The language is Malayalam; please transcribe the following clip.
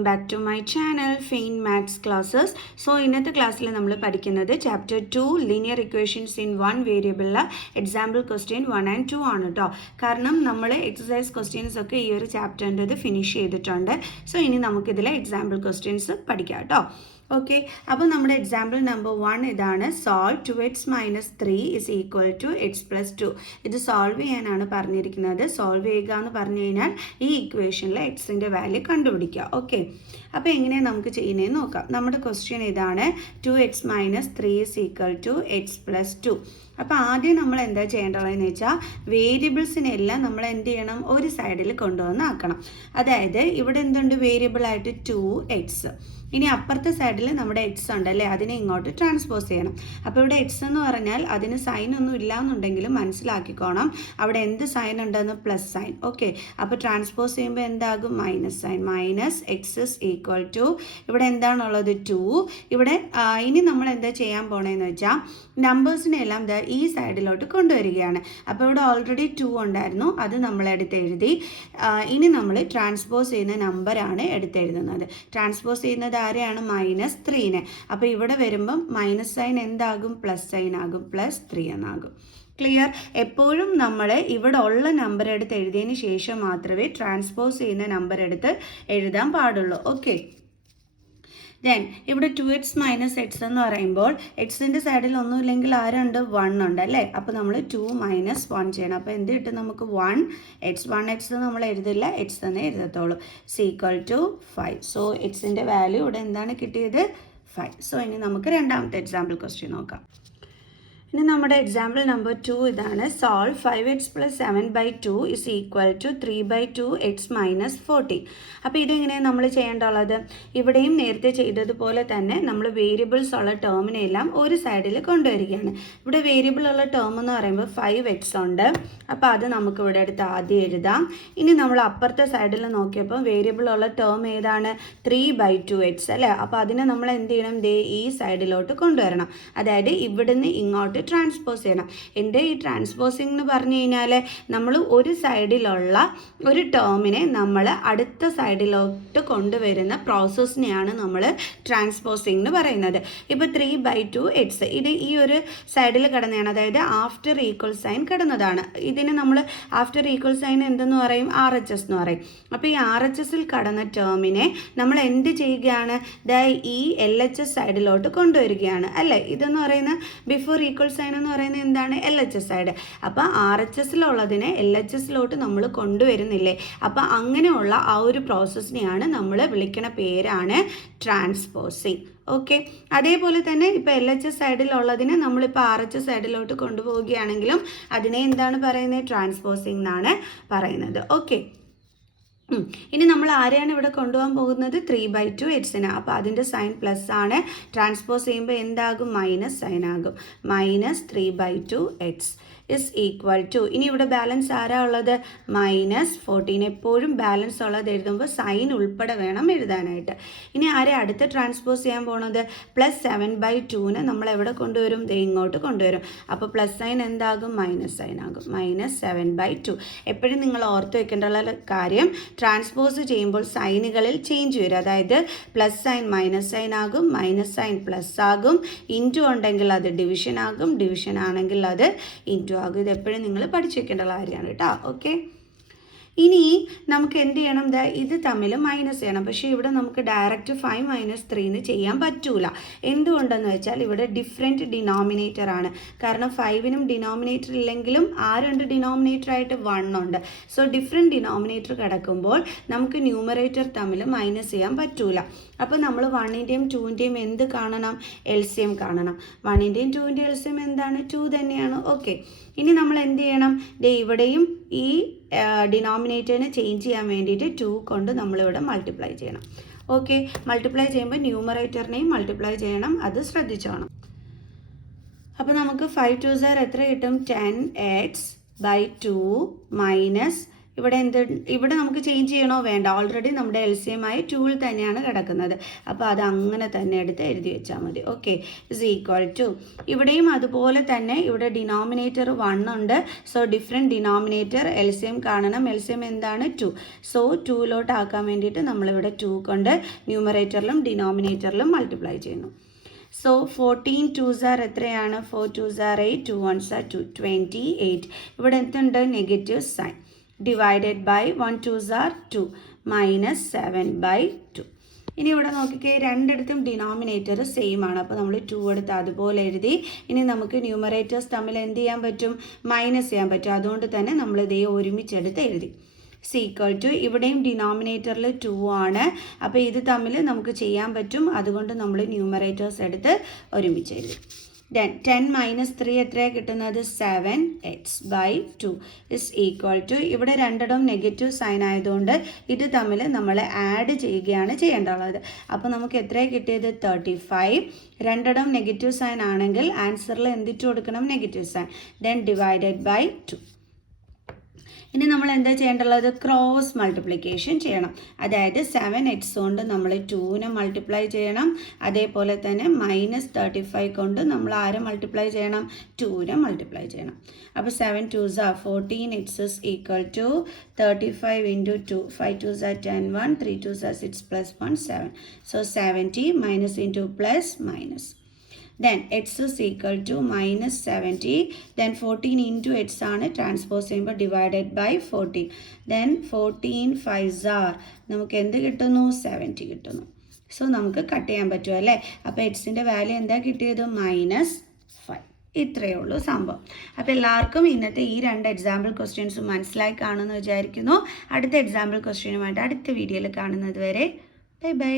Welcome back to my channel fine maths classes. So ഇന്നത്തെ ക്ലാസ്സിൽ നമ്മൾ പഠിക്കുന്നത് chapter 2 linear equations in one വേരിയബിളിലെ എക്സാമ്പിൾ ക്വസ്റ്റ്യൻ 1 and 2 ആണ് കേട്ടോ. കാരണം നമ്മൾ എക്സസൈസ് ക്വസ്റ്റ്യൻസ് ഒക്കെ ഈ ഒരു ചാപ്റ്ററിൻ്റെ ഫിനിഷ് ചെയ്തിട്ടുണ്ട്. സോ ഇനി നമുക്കിതിലെ എക്സാമ്പിൾ ക്വസ്റ്റ്യൻസ് പഠിക്കാം കേട്ടോ. ഓക്കെ, അപ്പോൾ നമ്മുടെ എക്സാമ്പിൾ നമ്പർ 1 ഇതാണ്. Solve 2x - 3 is equal to x + 2. ഇത് സോൾവ് ചെയ്യാനാണ് പറഞ്ഞിരിക്കുന്നത്. സോൾവ് ചെയ്യുക എന്ന് പറഞ്ഞു കഴിഞ്ഞാൽ ഈ ഇക്വേഷനിൽ എക്സിൻ്റെ വാല്യൂ കണ്ടുപിടിക്കുക. ഓക്കെ, അപ്പോൾ എങ്ങനെയാണ് നമുക്ക് ചെയ്യുന്നതെന്ന് നോക്കാം. നമ്മുടെ ക്വസ്റ്റ്യൻ ഇതാണ്. 2x - 3 is equal to x + 2. അപ്പോൾ ആദ്യം നമ്മൾ എന്താ ചെയ്യേണ്ടതെന്ന് വെച്ചാൽ വേരിയബിൾസിനെല്ലാം നമ്മൾ എന്ത് ചെയ്യണം, ഒരു സൈഡിൽ കൊണ്ടുവന്ന് ആക്കണം. അതായത് ഇവിടെ എന്തുണ്ട്, വേരിയബിളായിട്ട് 2x. ഇനി അപ്പുറത്തെ സൈഡിൽ നമ്മുടെ എക്സ് ഉണ്ടല്ലേ, അതിനെ ഇങ്ങോട്ട് ട്രാൻസ്പോസ് ചെയ്യണം. അപ്പോൾ ഇവിടെ എക്സ് എന്ന് പറഞ്ഞാൽ അതിന് സൈൻ ഒന്നും ഇല്ല എന്നുണ്ടെങ്കിലും മനസ്സിലാക്കിക്കോണം, അവിടെ എന്ത് സൈൻ ഉണ്ടെന്ന്, പ്ലസ് സൈൻ. ഓക്കെ, അപ്പോൾ ട്രാൻസ്പോസ് ചെയ്യുമ്പോൾ എന്താകും, minus sign. Minus x is equal to ഇവിടെ എന്താണുള്ളത്, 2. ഇവിടെ ഇനി നമ്മൾ എന്താ ചെയ്യാൻ പോണേന്ന് വെച്ചാൽ നമ്പേഴ്സിനെല്ലാം ഈ സൈഡിലോട്ട് കൊണ്ടുവരികയാണ്. അപ്പോൾ ഇവിടെ ഓൾറെഡി 2 ഉണ്ടായിരുന്നു, അത് നമ്മൾ എടുത്തെഴുതി. ഇനി നമ്മൾ ട്രാൻസ്പോസ് ചെയ്യുന്ന നമ്പറാണ് എടുത്തെഴുതുന്നത്. ട്രാൻസ്പോസ് ചെയ്യുന്നത് ആരെയാണ്, -3നെ. അപ്പോൾ ഇവിടെ വരുമ്പം മൈനസ് സൈൻ എന്താകും, പ്ലസ് സൈൻ ആകും, +3 എന്നാകും. ക്ലിയർ? എപ്പോഴും നമ്മൾ ഇവിടെ ഉള്ള നമ്പർ എടുത്ത് എഴുതിയതിന് ശേഷം മാത്രമേ ട്രാൻസ്പോസ് ചെയ്യുന്ന നമ്പർ എടുത്ത് എഴുതാൻ പാടുള്ളൂ. ഓക്കെ, ദെൻ ഇവിടെ 2x - x എന്ന് പറയുമ്പോൾ എക്സിൻ്റെ സൈഡിൽ ഒന്നുമില്ലെങ്കിൽ ആരുണ്ട്, 1 ഉണ്ട് അല്ലേ. അപ്പോൾ നമ്മൾ 2 - 1 ചെയ്യണം. അപ്പോൾ എന്ത് കിട്ടും നമുക്ക്, 1x നമ്മൾ എഴുതില്ല, എക്സ് തന്നെ എഴുതത്തുള്ളൂ. Equal to 5. സോ എക്സിൻ്റെ വാല്യൂ ഇവിടെ എന്താണ് കിട്ടിയത്, 5. സോ ഇനി നമുക്ക് രണ്ടാമത്തെ എക്സാമ്പിൾ ക്വസ്റ്റ്യൻ നോക്കാം. ഇനി നമ്മുടെ എക്സാമ്പിൾ നമ്പർ 2 ഇതാണ്. Solve 5x + 7/2 is equal to 3/2x - 40. അപ്പോൾ ഇതെങ്ങനെയാണ് നമ്മൾ ചെയ്യേണ്ടുള്ളത്, ഇവിടെയും നേരത്തെ ചെയ്തതുപോലെ തന്നെ നമ്മൾ വേരിയബിൾസ് ഉള്ള ടേമിനെല്ലാം ഒരു സൈഡിൽ കൊണ്ടുവരികയാണ്. ഇവിടെ വേരിയബിൾ ഉള്ള ടേം എന്ന് പറയുമ്പോൾ 5x ഉണ്ട്. അപ്പോൾ അത് നമുക്ക് ഇവിടെ എടുത്ത് ആദ്യം എഴുതാം. ഇനി നമ്മൾ അപ്പുറത്തെ സൈഡിൽ നോക്കിയപ്പോൾ വേരിയബിൾ ഉള്ള ടേം ഏതാണ്, 3/2x അല്ലേ. അപ്പോൾ അതിനെ നമ്മൾ എന്ത് ചെയ്യണം, ഈ സൈഡിലോട്ട് കൊണ്ടുവരണം. അതായത് ഇവിടുന്ന് ഇങ്ങോട്ട് ട്രാൻസ്പോസ് ചെയ്യണം. എൻ്റെ ഈ ട്രാൻസ്പോസിംഗ് എന്ന് പറഞ്ഞു കഴിഞ്ഞാൽ നമ്മൾ ഒരു സൈഡിലുള്ള ഒരു ടേമിനെ നമ്മൾ അടുത്ത സൈഡിലോട്ട് കൊണ്ടുവരുന്ന പ്രോസസ്സിനെയാണ് നമ്മൾ ട്രാൻസ്പോസിംഗ് എന്ന് പറയുന്നത്. ഇപ്പോൾ 3/2x ഇത് ഈ ഒരു സൈഡിൽ കിടന്നതാണ്, അതായത് ആഫ്റ്റർ ഈക്വൽ സൈൻ കിടന്നതാണ്. ഇതിന് നമ്മൾ ആഫ്റ്റർ ഈക്വൽ സൈൻ എന്തെന്ന് പറയും, RHS എന്ന് പറയും. അപ്പോൾ ഈ RHSൽ കടന്ന ടേമിനെ നമ്മൾ എന്ത് ചെയ്യുകയാണ്, ഈ LHS സൈഡിലോട്ട് കൊണ്ടുവരികയാണ് അല്ലേ. ഇതെന്ന് പറയുന്ന ബിഫോർ ഈക്വൽ സൈൻ എന്ന് പറയുന്നത് എന്താണ്, LHS സൈഡ്. അപ്പോൾ RHSലുള്ളതിനെ LHSലോട്ട് നമ്മൾ കൊണ്ടുവരുന്നില്ലേ. അപ്പോൾ അങ്ങനെയുള്ള ആ ഒരു പ്രോസസ്സിനെയാണ് നമ്മൾ വിളിക്കുന്ന പേരാണ് ട്രാൻസ്പോസിങ്. ഓക്കെ, അതേപോലെ തന്നെ ഇപ്പോൾ LHS സൈഡിലുള്ളതിനെ നമ്മളിപ്പോൾ RHS സൈഡിലോട്ട് കൊണ്ടുപോവുകയാണെങ്കിലും അതിനെ എന്താണ് പറയുന്നത്, ട്രാൻസ്പോസിങ് എന്നാണ് പറയുന്നത്. ഓക്കെ, ഇനി നമ്മൾ ആരെയാണ് ഇവിടെ കൊണ്ടുപോകാൻ പോകുന്നത്, 3/2x. അപ്പോൾ അതിൻ്റെ സൈൻ പ്ലസ് ആണ്. ട്രാൻസ്പോസ് ചെയ്യുമ്പോൾ എന്താകും, മൈനസ് സൈൻ ആകും. -3/2x ഇസ് ഈക്വൽ ടു, ഇനി ഇവിടെ ബാലൻസ് ആരാ ഉള്ളത്, -14. എപ്പോഴും ബാലൻസ് ഉള്ളത് എഴുതുമ്പോൾ സൈൻ ഉൾപ്പെടെ വേണം എഴുതാനായിട്ട്. ഇനി ആരെ അടുത്ത് ട്രാൻസ്പോസ് ചെയ്യാൻ പോണത്, +7/2നെ നമ്മൾ എവിടെ കൊണ്ടുവരും, ഇങ്ങോട്ട് കൊണ്ടുവരും. അപ്പോൾ പ്ലസ് സൈൻ എന്താകും, മൈനസ് സൈൻ ആകും. -7/2. എപ്പോഴും നിങ്ങൾ ഓർത്ത് വെക്കേണ്ട കാര്യം, ട്രാൻസ്പോസ് ചെയ്യുമ്പോൾ സൈനുകളിൽ ചേഞ്ച് വരും. അതായത് പ്ലസ് സൈൻ മൈനസ് സൈൻ ആകും, മൈനസ് സൈൻ പ്ലസ് ആകും, ഇൻറ്റു ഉണ്ടെങ്കിൽ അത് ഡിവിഷൻ ആകും, ഡിവിഷൻ ആണെങ്കിൽ അത് ഇൻറ്റു ആകും. ഇത് എപ്പോഴും നിങ്ങൾ പഠിച്ചു വെക്കേണ്ട കാര്യമാണ് കേട്ടോ. ഓക്കെ, ഇനി നമുക്ക് എന്ത് ചെയ്യണം, ഇത് തമ്മിൽ മൈനസ് ചെയ്യണം. പക്ഷേ ഇവിടെ നമുക്ക് ഡയറക്റ്റ് 5 - 3 എന്ന് ചെയ്യാൻ പറ്റൂല. എന്തുകൊണ്ടെന്ന് വെച്ചാൽ ഇവിടെ ഡിഫറെൻറ്റ് ഡിനോമിനേറ്റർ ആണ്. കാരണം 5നും ഡിനോമിനേറ്റർ ഇല്ലെങ്കിലും ആരുണ്ട്, ഡിനോമിനേറ്ററായിട്ട് 1 ഉണ്ട്. സോ ഡിഫറെൻറ്റ് ഡിനോമിനേറ്റർ കിടക്കുമ്പോൾ നമുക്ക് ന്യൂമറേറ്റർ തമ്മിൽ മൈനസ് ചെയ്യാൻ പറ്റൂല. അപ്പോൾ നമ്മൾ 1ൻ്റെയും 2ൻ്റെയും എന്ത് കാണണം, LCM കാണണം. 1ൻ്റെയും 2ൻ്റെയും LCM എന്താണ്, 2 തന്നെയാണ്. ഓക്കെ, ഇനി നമ്മൾ എന്ത് ചെയ്യണം, ഇവിടെയും ഈ ഡിനോമിനേറ്ററിനെ ചേഞ്ച് ചെയ്യാൻ വേണ്ടിയിട്ട് 2 കൊണ്ട് നമ്മളിവിടെ മൾട്ടിപ്ലൈ ചെയ്യണം. ഓക്കെ, മൾട്ടിപ്ലൈ ചെയ്യുമ്പോൾ ന്യൂമറേറ്ററിനെയും മൾട്ടിപ്ലൈ ചെയ്യണം, അത് ശ്രദ്ധിച്ചോണം. അപ്പോൾ നമുക്ക് 5 2s എത്ര കിട്ടും, 10x/2 - ഇവിടെ നമുക്ക് ചേഞ്ച് ചെയ്യണോ വേണ്ട, ഓൾറെഡി നമ്മുടെ LCM ആയി 2 തന്നെയാണ് കിടക്കുന്നത്. അപ്പോൾ അത് അങ്ങനെ തന്നെ എടുത്ത് എഴുതി വെച്ചാൽ മതി. ഓക്കെ, ഇസ് ഈക്വൽ ടു ഇവിടെയും അതുപോലെ തന്നെ ഇവിടെ ഡിനോമിനേറ്റർ 1 ഉണ്ട്. സോ ഡിഫറെൻറ്റ് ഡിനോമിനേറ്റർ LCM കാണണം. LCM എന്താണ്? 2. സോ 2 ആക്കാൻ വേണ്ടിയിട്ട് നമ്മളിവിടെ 2 കൊണ്ട് ന്യൂമറേറ്ററിലും ഡിനോമിനേറ്ററിലും മൾട്ടിപ്ലൈ ചെയ്യുന്നു. സോ 14 2s are എത്രയാണ്? 4 2s are 8, 2 1s are 2, 28. ഇവിടെ എന്തുണ്ട്? Negative sign. Divided by 1 2s are 2 minus 7/2. ഇനി ഇവിടെ നോക്കിക്കേ, രണ്ടിടത്തും ഡിനോമിനേറ്റർ സെയിം ആണ്. അപ്പോൾ നമ്മൾ 2 എടുത്ത് അതുപോലെ എഴുതി. ഇനി നമുക്ക് ന്യൂമറേറ്റേഴ്സ് തമ്മിൽ എന്ത് ചെയ്യാൻ പറ്റും? മൈനസ് ചെയ്യാൻ പറ്റും. അതുകൊണ്ട് തന്നെ നമ്മൾ ഇതേ ഒരുമിച്ചെടുത്ത് എഴുതി. ഈക്വൽ ടു ഇവിടെയും ഡിനോമിനേറ്ററിൽ 2 ആണ്. അപ്പോൾ ഇത് തമ്മിൽ നമുക്ക് ചെയ്യാൻ പറ്റും. അതുകൊണ്ട് നമ്മൾ ന്യൂമറേറ്റേഴ്സ് എടുത്ത് ഒരുമിച്ച് എഴുതി. ദെൻ 10 - 3 എത്രയാണ് കിട്ടുന്നത്? 7x/2 ഇസ് ഈക്വൽ ടു ഇവിടെ രണ്ടിടവും നെഗറ്റീവ് സൈൻ ആയതുകൊണ്ട് ഇത് തമ്മിൽ നമ്മൾ ആഡ് ചെയ്യുകയാണ് ചെയ്യേണ്ടത്. അപ്പോൾ നമുക്ക് എത്രയാണ് കിട്ടിയത്? 35. രണ്ടിടവും നെഗറ്റീവ് സൈൻ ആണെങ്കിൽ ആൻസറിൽ എന്തിട്ട് കൊടുക്കണം? Negative sign. Then divided by 2. ഇനി നമ്മൾ എന്താ ചെയ്യേണ്ടത്? ക്രോസ് മൾട്ടിപ്ലിക്കേഷൻ ചെയ്യണം. അതായത് 7x കൊണ്ട് നമ്മൾ 2നെ മൾട്ടിപ്ലൈ ചെയ്യണം. അതേപോലെ തന്നെ -35 കൊണ്ട് നമ്മൾ ആരെ മൾട്ടിപ്ലൈ ചെയ്യണം? 2നെ മൾട്ടിപ്ലൈ ചെയ്യണം. അപ്പോൾ 7 2s are 14x is equal to 35 into 2. 5 2s are 10 1, 3 2s are 6 plus 1 7. So 70 minus into plus minus. Then x is equal to minus 70. Then 14 into x ആണ് ട്രാൻസ്പോസ് ചെയ്യുമ്പോൾ divided by 14. Then 14 5s are നമുക്ക് എന്ത് കിട്ടുന്നു? 70 കിട്ടുന്നു. സോ നമുക്ക് കട്ട് ചെയ്യാൻ പറ്റും അല്ലേ? അപ്പോൾ എക്സിൻ്റെ വാല്യൂ എന്താ കിട്ടിയത്? -5. ഇത്രയേ ഉള്ളൂ സംഭവം. അപ്പോൾ എല്ലാവർക്കും ഇന്നത്തെ ഈ 2 എക്സാമ്പിൾ ക്വസ്റ്റ്യൻസ് മനസ്സിലായി കാണുമെന്ന് വിചാരിക്കുന്നു. അടുത്ത എക്സാമ്പിൾ ക്വസ്റ്റ്യനുമായിട്ട് അടുത്ത വീഡിയോയിൽ കാണുന്നത് വരെ ബൈ ബൈ.